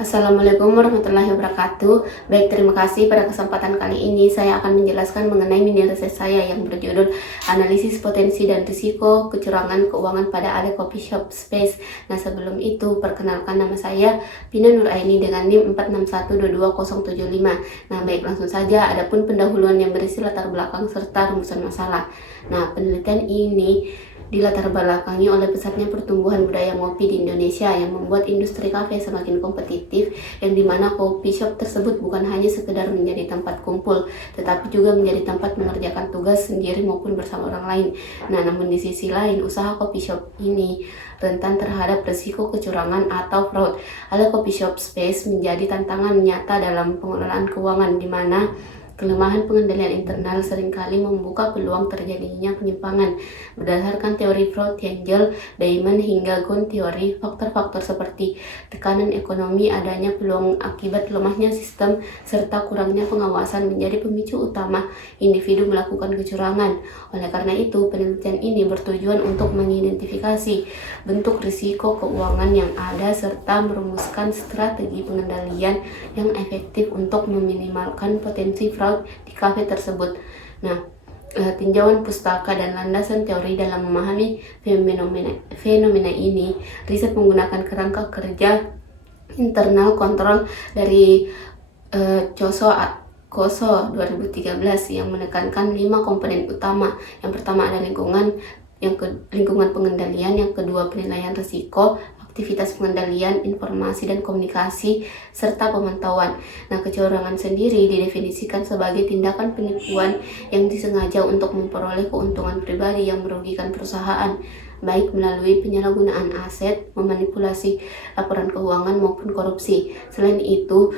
Assalamualaikum warahmatullahi wabarakatuh. Baik, terima kasih. Pada kesempatan kali ini saya akan menjelaskan mengenai mini riset saya yang berjudul Analisis Potensi dan Risiko Kecurangan Keuangan pada Ale Coffee Shop Space. Nah, sebelum itu perkenalkan, nama saya Pina Nuraini dengan NIM 461220075. Nah, baik, langsung saja. Adapun pendahuluan yang berisi latar belakang serta rumusan masalah. Nah, penelitian ini dilatar belakangi oleh pesatnya pertumbuhan budaya ngopi di Indonesia yang membuat industri kafe semakin kompetitif, yang dimana coffee shop tersebut bukan hanya sekedar menjadi tempat kumpul, tetapi juga menjadi tempat mengerjakan tugas sendiri maupun bersama orang lain. Nah, namun di sisi lain, usaha coffee shop ini rentan terhadap risiko kecurangan atau fraud. Ale Coffee Shop Space menjadi tantangan nyata dalam pengelolaan keuangan, di mana kelemahan pengendalian internal seringkali membuka peluang terjadinya penyimpangan. Berdasarkan teori Freud, Angel, Diamond, hingga Gunn teori, faktor-faktor seperti tekanan ekonomi, adanya peluang akibat lemahnya sistem, serta kurangnya pengawasan menjadi pemicu utama individu melakukan kecurangan. Oleh karena itu, penelitian ini bertujuan untuk mengidentifikasi bentuk risiko keuangan yang ada serta merumuskan strategi pengendalian yang efektif untuk meminimalkan potensi fraud di kafe tersebut. Nah, tinjauan pustaka dan landasan teori dalam memahami fenomena ini, riset menggunakan kerangka kerja internal kontrol dari Koso 2013 yang menekankan 5 komponen utama. Yang pertama ada lingkungan, lingkungan pengendalian, yang kedua penilaian risiko, aktivitas pengendalian, informasi dan komunikasi, serta pemantauan. Nah, kecurangan sendiri didefinisikan sebagai tindakan penipuan yang disengaja untuk memperoleh keuntungan pribadi yang merugikan perusahaan, baik melalui penyalahgunaan aset, memanipulasi laporan keuangan, maupun korupsi. Selain itu,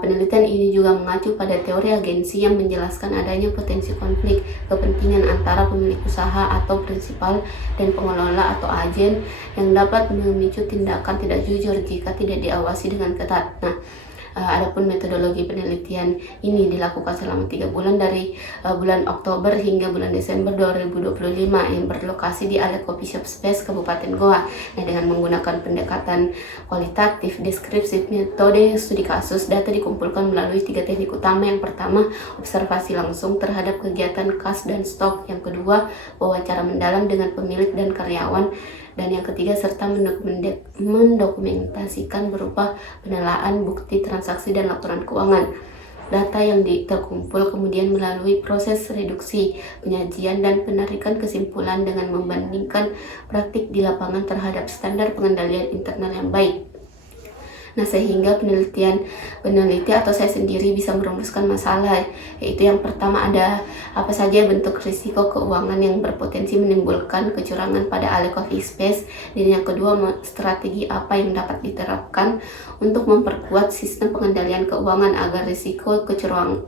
penelitian ini juga mengacu pada teori agensi yang menjelaskan adanya potensi konflik kepentingan antara pemilik usaha atau prinsipal dan pengelola atau agen yang dapat memicu tindakan tidak jujur jika tidak diawasi dengan ketat. Nah, adapun metodologi penelitian ini dilakukan selama 3 bulan dari bulan Oktober hingga bulan Desember 2025 yang berlokasi di Ale Coffee Shop Space, Kabupaten Goa. Nah, dengan menggunakan pendekatan kualitatif, deskripsi, metode studi kasus, data dikumpulkan melalui 3 teknik utama. Yang pertama, observasi langsung terhadap kegiatan kas dan stok. Yang kedua, wawancara mendalam dengan pemilik dan karyawan. Dan yang ketiga, serta mendokumentasikan berupa penelaan bukti transaksi dan laporan keuangan. Data yang terkumpul kemudian melalui proses reduksi, penyajian, dan penarikan kesimpulan dengan membandingkan praktik di lapangan terhadap standar pengendalian internal yang baik. Nah, sehingga peneliti atau saya sendiri bisa merumuskan masalah, yaitu yang pertama ada apa saja bentuk risiko keuangan yang berpotensi menimbulkan kecurangan pada Ale Coffee Space, dan yang kedua, strategi apa yang dapat diterapkan untuk memperkuat sistem pengendalian keuangan agar risiko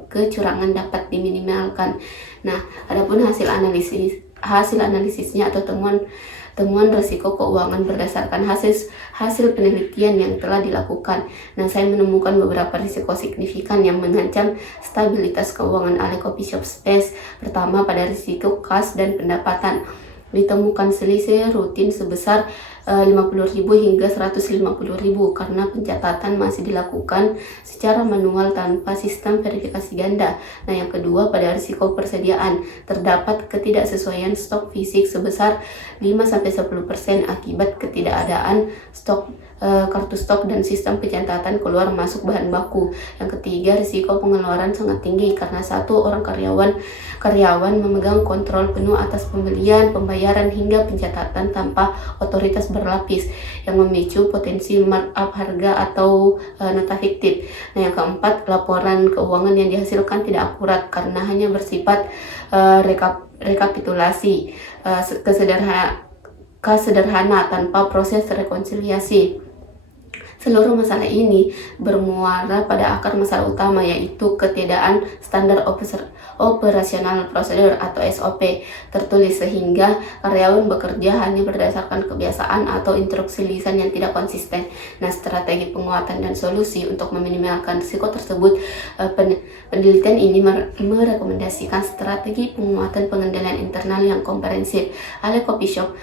kecurangan dapat diminimalkan. Nah, adapun hasil analisisnya atau temuan risiko keuangan berdasarkan hasil penelitian yang telah dilakukan. Nah, saya menemukan beberapa risiko signifikan yang mengancam stabilitas keuangan Ale Coffee Shop Space. Pertama, pada risiko kas dan pendapatan. Ditemukan selisih rutin sebesar 50.000 hingga 150.000 karena pencatatan masih dilakukan secara manual tanpa sistem verifikasi ganda. Nah, yang kedua, pada risiko persediaan, terdapat ketidaksesuaian stok fisik sebesar 5-10% akibat ketidakadaan stok kartu stok dan sistem pencatatan keluar masuk bahan baku. Yang ketiga, risiko pengeluaran sangat tinggi karena satu orang karyawan memegang kontrol penuh atas pembelian, pembayaran hingga pencatatan tanpa otoritas berlapis yang memicu potensi markup harga atau nota fiktif. Nah, yang keempat, laporan keuangan yang dihasilkan tidak akurat karena hanya bersifat rekapitulasi sederhana tanpa proses rekonsiliasi. Seluruh masalah ini bermuara pada akar masalah utama, yaitu ketiadaan standar operasional prosedur atau SOP tertulis, sehingga karyawan bekerja hanya berdasarkan kebiasaan atau instruksi lisan yang tidak konsisten. Nah, strategi penguatan dan solusi untuk meminimalkan risiko tersebut, penelitian ini merekomendasikan strategi penguatan pengendalian internal yang komprehensif. Ale Coffee Shop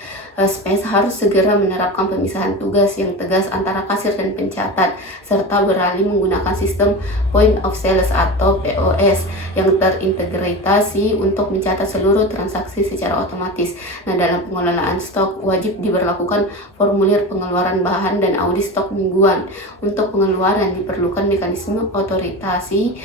Space harus segera menerapkan pemisahan tugas yang tegas antara kasir dan pencatat, serta beralih menggunakan sistem Point of Sales atau POS yang terintegrasi untuk mencatat seluruh transaksi secara otomatis. Nah, dalam pengelolaan stok wajib diberlakukan formulir pengeluaran bahan dan audit stok mingguan. Untuk pengeluaran diperlukan mekanisme otorisasi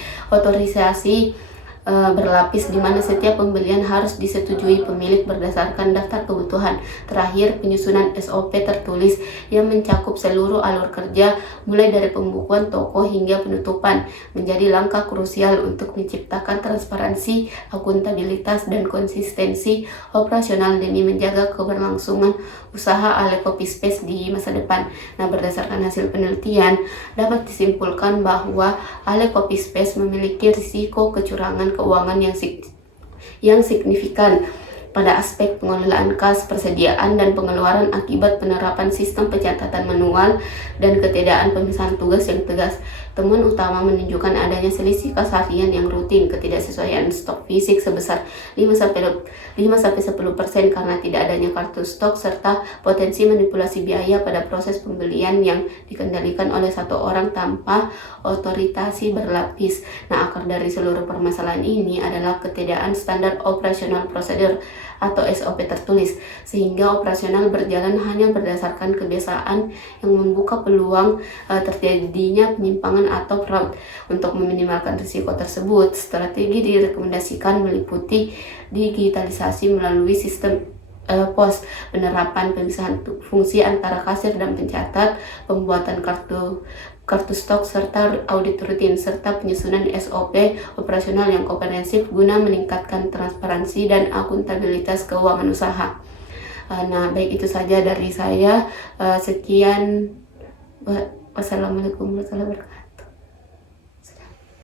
berlapis di mana setiap pembelian harus disetujui pemilik berdasarkan daftar kebutuhan. Terakhir, penyusunan SOP tertulis yang mencakup seluruh alur kerja mulai dari pembukuan toko hingga penutupan menjadi langkah krusial untuk menciptakan transparansi, akuntabilitas, dan konsistensi operasional demi menjaga keberlangsungan usaha Ale Kopi Space di masa depan. Nah, berdasarkan hasil penelitian, dapat disimpulkan bahwa Ale Kopi Space memiliki risiko kecurangan keuangan yang signifikan pada aspek pengelolaan kas, persediaan, dan pengeluaran akibat penerapan sistem pencatatan manual dan ketiadaan pemisahan tugas yang tegas. Temuan utama menunjukkan adanya selisih kas harian yang rutin, ketidaksesuaian stok fisik sebesar 5-10% karena tidak adanya kartu stok, serta potensi manipulasi biaya pada proses pembelian yang dikendalikan oleh satu orang tanpa otorisasi berlapis. Nah, akar dari seluruh permasalahan ini adalah ketiadaan standar operasional prosedur atau SOP tertulis, sehingga operasional berjalan hanya berdasarkan kebiasaan yang membuka peluang terjadinya penyimpangan atau fraud. Untuk meminimalkan risiko tersebut, strategi direkomendasikan meliputi digitalisasi melalui sistem POS, penerapan pemisahan fungsi antara kasir dan pencatat, pembuatan kartu stok, serta audit rutin, serta penyusunan SOP operasional yang komprehensif guna meningkatkan transparansi dan akuntabilitas keuangan usaha. Nah, baik itu saja dari saya. Sekian. Wassalamualaikum warahmatullahi wabarakatuh.